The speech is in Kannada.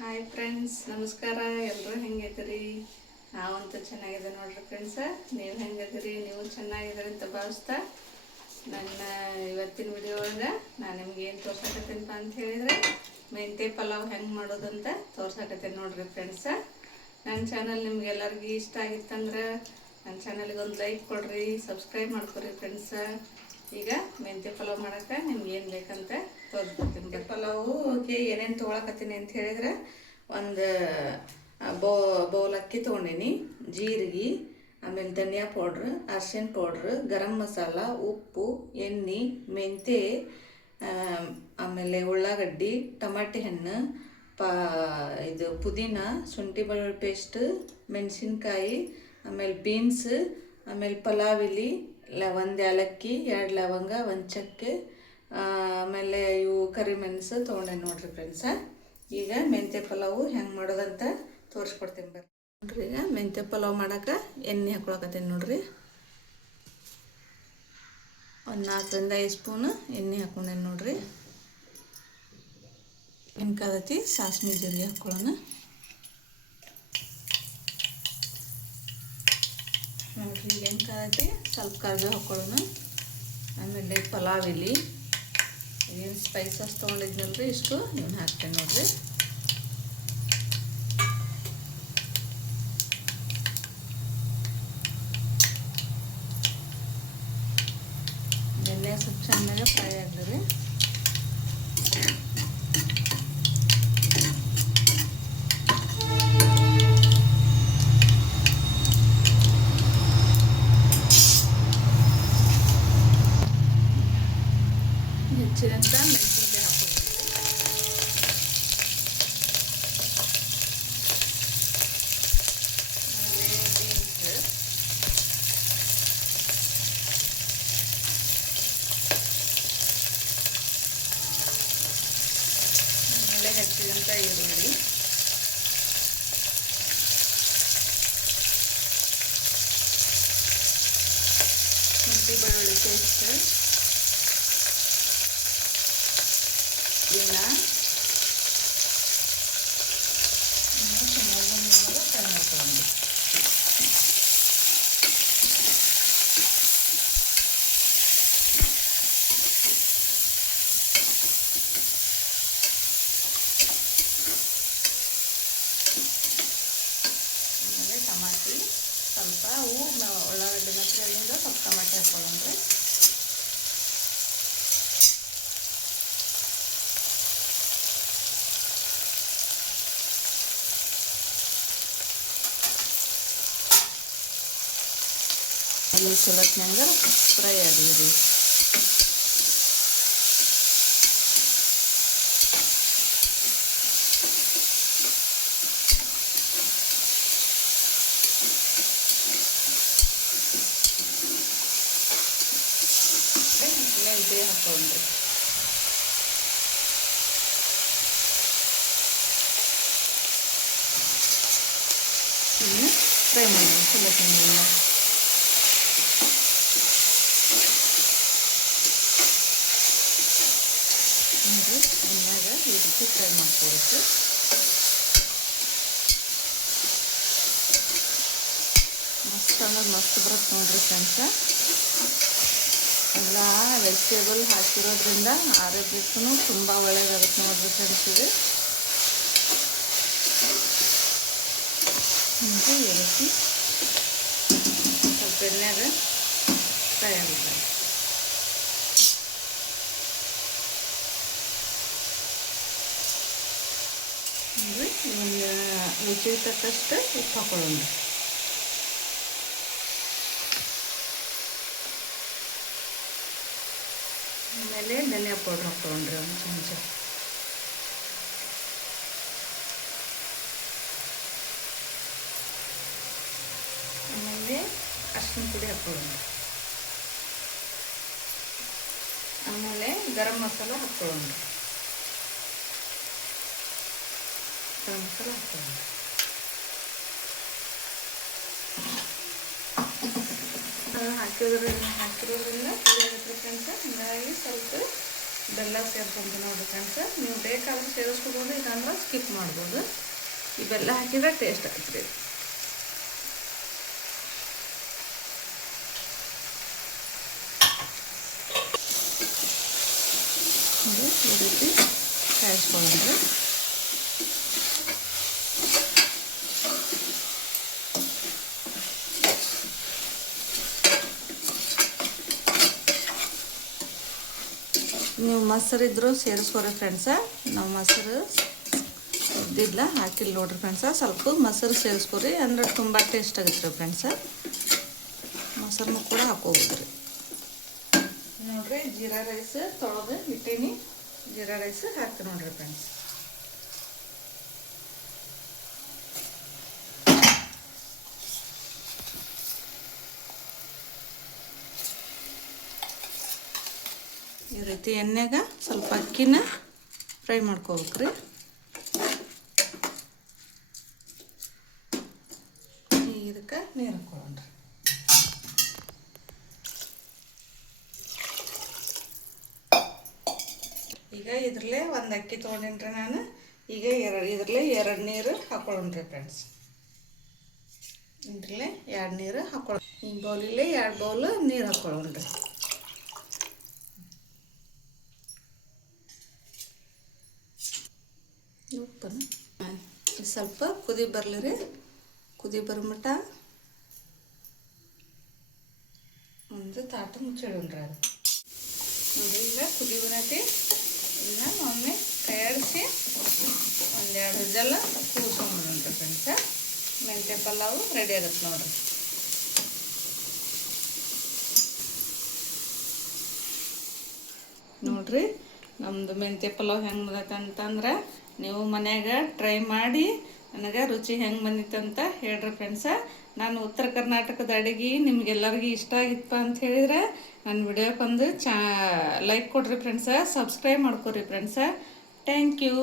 ಹಾಯ್ ಫ್ರೆಂಡ್ಸ್, ನಮಸ್ಕಾರ. ಎಲ್ಲರೂ ಹೆಂಗಿದ್ದೀರಿ? ನಾವಂತೂ ಚೆನ್ನಾಗಿದೆ ನೋಡ್ರಿ ಫ್ರೆಂಡ್ಸ. ನೀವು ಹೆಂಗಿದ್ದೀರಿ? ನೀವು ಚೆನ್ನಾಗಿದ್ದೀರಿ ಅಂತ ಭಾವಿಸ್ತಾ ನನ್ನ ಇವತ್ತಿನ ವಿಡಿಯೋ ಒಳಗೆ ನಾನು ನಿಮ್ಗೆ ಏನು ತೋರ್ಸಕತ್ತೀನಪ್ಪ ಅಂತ ಹೇಳಿದರೆ ಮೆಂತ್ಯ ಪಲಾವ್ ಹೆಂಗೆ ಮಾಡೋದಂತ ತೋರ್ಸಕತ್ತೀನಿ ನೋಡ್ರಿ ಫ್ರೆಂಡ್ಸ. ನನ್ನ ಚಾನಲ್ ನಿಮ್ಗೆಲ್ಲರಿಗೂ ಇಷ್ಟ ಆಗಿತ್ತಂದ್ರೆ ನನ್ನ ಚಾನಲ್ಗೆ ಒಂದು ಲೈಕ್ ಕೊಡ್ರಿ, ಸಬ್ಸ್ಕ್ರೈಬ್ ಮಾಡ್ಕೊರಿ ಫ್ರೆಂಡ್ಸ. ಈಗ ಮೆಂತ್ಯ ಪಲಾವ್ ಮಾಡೋಕ್ಕೆ ನಿಮ್ಗೆ ಏನು ಬೇಕಂತ ತೋರಿಸ್ಕೊಡ್ತೀನಿ. ಮೆಂತ್ಯ ಪಲಾವ್ಗೆ ಏನೇನು ತೊಗೊಳಕತ್ತೀನಿ ಅಂತ ಹೇಳಿದ್ರೆ, ಒಂದು ಬೌಲ್ ಅಕ್ಕಿ ತೊಗೊಂಡೀನಿ, ಜೀರಿಗೆ, ಆಮೇಲೆ ಧನಿಯಾ ಪೌಡ್ರ್, ಅರ್ಶಿಣ ಪೌಡ್ರ್, ಗರಂ ಮಸಾಲ, ಉಪ್ಪು, ಎಣ್ಣೆ, ಮೆಂತ್ಯ, ಆಮೇಲೆ ಉಳ್ಳಾಗಡ್ಡಿ, ಟಮಾಟೆ ಹಣ್ಣು, ಇದು ಪುದೀನ, ಶುಂಠಿ ಬೆಳ್ಳುಳ್ಳಿ ಪೇಸ್ಟ್, ಮೆಣಸಿನ್ಕಾಯಿ, ಆಮೇಲೆ ಬೀನ್ಸ್, ಆಮೇಲೆ ಪಲಾವ್ ಎಲೆ, ಒಂದು ಏಲಕ್ಕಿ, 2 ಲವಂಗ, 1 ಚಕ್ಕೆ, ಆಮೇಲೆ ಇವು ಕರಿಮೆಣಸು ತೊಗೊಂಡೆ ನೋಡ್ರಿ ಫ್ರೆಂಡ್ಸ. ಈಗ ಮೆಂತ್ಯ ಪಲಾವು ಹೆಂಗೆ ಮಾಡೋದಂತ ತೋರಿಸ್ಕೊಡ್ತೀನಿ ಬರ್ರಿ ನೋಡ್ರಿ. ಈಗ ಮೆಂತ್ಯ ಪಲಾವ್ ಮಾಡೋಕೆ ಎಣ್ಣೆ ಹಾಕೊಳಕತ್ತೀನಿ ನೋಡ್ರಿ. ಒಂದು 4ರಿಂದ 5 ಸ್ಪೂನು ಎಣ್ಣೆ ಹಾಕೊಂಡೇನಿ ನೋಡ್ರಿ. ಎಣ್ಣೆ ಕಾದತಿ, ಸಾಸಿವೆ ಜೀರಿಗೆ ಹಾಕ್ಕೊಳ್ಳೋಣ ನೋಡ್ರಿ. ಎಣ್ಣೆ ಕಾದತಿ, ಸ್ವಲ್ಪ ಕರಿಬೇವು ಹಾಕ್ಕೊಳ್ಳೋಣ. ಆಮೇಲೆ ಪಲಾವ್ ಎಲೆ, ಏನು ಸ್ಪೈಸಸ್ ತೊಗೊಂಡಿದ್ನಲ್ರಿ ಇಷ್ಟು ಇವನ್ನ ಹಾಕ್ತೇನೆ ನೋಡ್ರಿ. ಎಣ್ಣೆ ಸ್ವಲ್ಪ ಚೆನ್ನಾಗಿ ಫ್ರೈ ಆಗಲಿ. ಹೆಚ್ಚಿದಂತ ಮೆಣಸಿನ್ಕಾಯಿ ಹಾಕೋಬೇಕು. ಆಮೇಲೆ ಬೀನ್ಸ್, ಆಮೇಲೆ ಹೆಚ್ಚಿದಂತ ಈರುಳ್ಳಿ, ಶುಂಠಿ ಬೆಳ್ಳುಳ್ಳಿ ಪೇಸ್ಟ್, ಇದನ್ನ ಚೆನ್ನಾಗಿ ಫ್ರೈ ಮಾಡ್ಕೊಳ್ಳೋಣ. ಆಮೇಲೆ ಟಮಾಟಿ ಸ್ವಲ್ಪ, ಉಳ್ಳಾಗಡ್ಡಿ ಮತ್ತು ಅಲ್ಲಿಂದ ಸ್ವಲ್ಪ ಟಮಾಟಿ ಹಾಕ್ಕೊಳ್ಳೋಣ್ರಿ. ಅಲ್ಲಿ ಚಲೋತ್ನಂಗೆ ಫ್ರೈ ಆಗಿರಿ. ಮೆಂತ್ಯ ಹಾಕೊಂಡ್ರಿ. ಫ್ರೈ ಮಾಡಿ ಚಲೋತ್ನಂಗೆ. ಎಣ್ಣೆಗ ಈ ರೀತಿ ಫ್ರೈ ಮಾಡ್ಕೊಬೇಕು. ಮಸ್ತ್ ಅಂದ್ರೆ ಮಸ್ತ್ ಬರುತ್ತೆ ನೋಡ್ರಿ ಫ್ರೆಂಡ್ಸ. ಎಲ್ಲ ವೆಜಿಟೇಬಲ್ ಹಾಕಿರೋದ್ರಿಂದ ಆರೋಗ್ಯಕ್ಕೂ ತುಂಬ ಒಳ್ಳೆಯದಾಗುತ್ತೆ ನೋಡ್ರಿ ಫ್ರೆಂಡ್ಸ್. ಇದು ಈ ರೀತಿ ಸ್ವಲ್ಪ ಎಣ್ಣೆಗ ಫ್ರೈ ಆಗುತ್ತೆ. ಒಂದು ರುಚಿಗೆ ತಕ್ಕಷ್ಟು ಉಪ್ಪು ಹಾಕೊಳ್ಳೋಣ. ಆಮೇಲೆ ಧನಿಯಾ ಪೌಡ್ರ್ ಹಾಕ್ಕೊಳ್ಳೋಣ್ರಿ ಒಂದು ಚಮಚ. ಆಮೇಲೆ ಅರಿಶಿನ ಪುಡಿ ಹಾಕ್ಕೊಳ್ಳೋಣ. ಆಮೇಲೆ ಗರಂ ಮಸಾಲ ಹಾಕ್ಕೊಳ್ಳೋಣ. ಗರಂ ಮಸಾಲ ಹಾಕ್ಕೊಳ್ಳೋಣ. ಹಾಕಿರೋದ್ರಿಂದ ಫ್ರೆಂಡ್ಸ್, ಹೀಗಾಗಿ ಸ್ವಲ್ಪ ಬೆಲ್ಲ ಸೇರ್ಕೊಂತೀನಿ ನೋಡಿರಿ ಫ್ರೆಂಡ್ಸ್. ನೀವು ಬೇಕಾದ್ರೆ ಸೇರಿಸ್ಕೊಬೋದು, ಇಲ್ಲಾಂದ್ರೆ ಸ್ಕಿಪ್ ಮಾಡ್ಬೋದು. ಈ ಬೆಲ್ಲ ಹಾಕಿದ್ರೆ ಟೇಸ್ಟ್ ಆಗ್ತದೆ. ಈ ರೀತಿ ಕಾಯಿಸ್ಕೊಳ್ಳೋಣ. ನೀವು ಮೊಸರು ಇದ್ದರೂ ಸೇರಿಸ್ಕೊರಿ ಫ್ರೆಂಡ್ಸ. ನಾವು ಮೊಸರು ಇದ್ದಿಲ್ಲ, ಹಾಕಿಲ್ಲ ನೋಡ್ರಿ ಫ್ರೆಂಡ್ಸ. ಸ್ವಲ್ಪ ಮೊಸರು ಸೇರಿಸ್ಕೊರಿ, ಅಂದ್ರೆ ತುಂಬ ಟೇಸ್ಟ್ ಆಗುತ್ತೆ ರೀ ಫ್ರೆಂಡ್ಸ. ಮೊಸರನ್ನು ಕೂಡ ಹಾಕೋಬೋದು ರೀ. ನೋಡ್ರಿ ಜೀರಾ ರೈಸ್ ತೊಳೆದು ಇಟ್ಟೀನಿ. ಜೀರಾ ರೈಸ್ ಹಾಕಿ ನೋಡ್ರಿ ಫ್ರೆಂಡ್ಸ್. ಈ ರೀತಿ ಎಣ್ಣೆಗ ಸ್ವಲ್ಪ ಅಕ್ಕಿನ ಫ್ರೈ ಮಾಡ್ಕೋಬೇಕ್ರಿ. ಇದಕ್ಕೆ ನೀರು ಹಾಕೊಳ್ಳೋಣ. ಈಗ ಇದ್ರಲ್ಲೇ ಒಂದು ಅಕ್ಕಿ ತೊಗೊಂಡಿನ್ರಿ ನಾನು. ಈಗ ಇದ್ರಲ್ಲೇ 2 ನೀರು ಹಾಕೊಳ್ಳೋಣ್ರಿ ಫ್ರೆಂಡ್ಸ್. ಇದ್ರಲ್ಲೇ 2 ನೀರು ಹಾಕೊಳ್ಳೋ. ಈ ಬೌಲಿಲ್ಲೇ 2 ಬೌಲ್ ನೀರು ಹಾಕೊಳ್ಳೋಣ್ರಿ. ಉಪ್ಪನ್ನು ಸ್ವಲ್ಪ ಕುದಿ ಬರಲಿ ರೀ. ಕುದಿ ಬರಮಟ್ಟ ಒಂದು ತಾಟ ಮುಚ್ಚಿಡೋಣ್ರಿ. ಅದು ನೋಡಿ ಈಗ ಕುದಿ ಬಂದೈತಿ. ಇದನ್ನ ಒಮ್ಮೆ ಕೈಯಾಡಿಸಿ 1-2 ವಿಜಲ್ ಕೂಗಿಸ್ಕೊಂಡ್ಬಿಡೋಣ್ರಿ ಫ್ರೆಂಡ್ಸ. ಮೆಂತ್ಯ ಪಲಾವು ರೆಡಿ ಆಗುತ್ತೆ ನೋಡ್ರಿ. ನೋಡ್ರಿ ನಮ್ಮದು ಮೆಂತ್ಯ ಪಲಾವ್ ಹೆಂಗೆ ಬಂದೈತೆ ಅಂತಂದ್ರೆ, ನೀವು ಮನ್ಯಾಗ ಟ್ರೈ ಮಾಡಿ ನನಗೆ ರುಚಿ ಹೆಂಗೆ ಬಂದಿತ್ತಂತ ಹೇಳ್ರಿ ಫ್ರೆಂಡ್ಸ. ನಾನು ಉತ್ತರ ಕರ್ನಾಟಕದ ಅಡುಗೆ ನಿಮ್ಗೆಲ್ಲರಿಗೂ ಇಷ್ಟ ಆಗಿತ್ತಪ್ಪ ಅಂತ ಹೇಳಿದ್ರೆ ನನ್ನ ವಿಡಿಯೋಕ್ಕೊಂದು ಲೈಕ್ ಕೊಡ್ರಿ ಫ್ರೆಂಡ್ಸ. ಸಬ್ಸ್ಕ್ರೈಬ್ ಮಾಡ್ಕೊರಿ ಫ್ರೆಂಡ್ಸ. Thank you.